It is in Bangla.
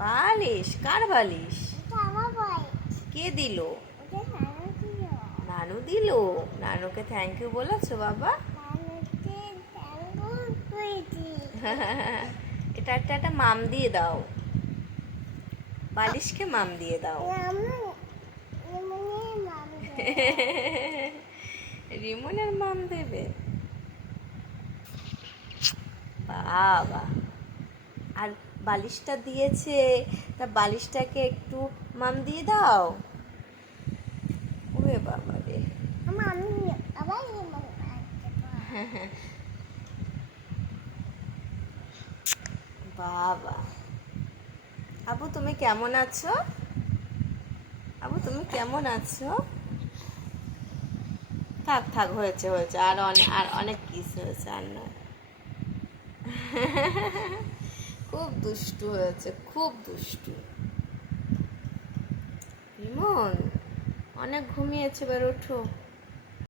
বালিশ? কার বালিশ? কে দিল? নানু দিল। নানুকে থ্যাংক ইউ বলেছ বাবা? এটা একটা একটা মাম দিয়ে দাও। বালিশকে মাম দিয়ে দাও। রিমনের মাম দেবে? বাবা। আর বালিশটা দিয়েছে তা বালিশটাকে একটু মাম দিয়ে দাও। ওরে বাবা রে। বাবা। আবু তুমি কেমন আছো? আবু তুমি কেমন আছো? থাক থাক হয়েছে হয়েছে। আর অনেক আর অনেক কিস হয়েছে আর নয়। দুষ্টু হয়েছে খুব দুষ্টু। ইমন অনেক ঘুমিয়েছে এবার ওঠো।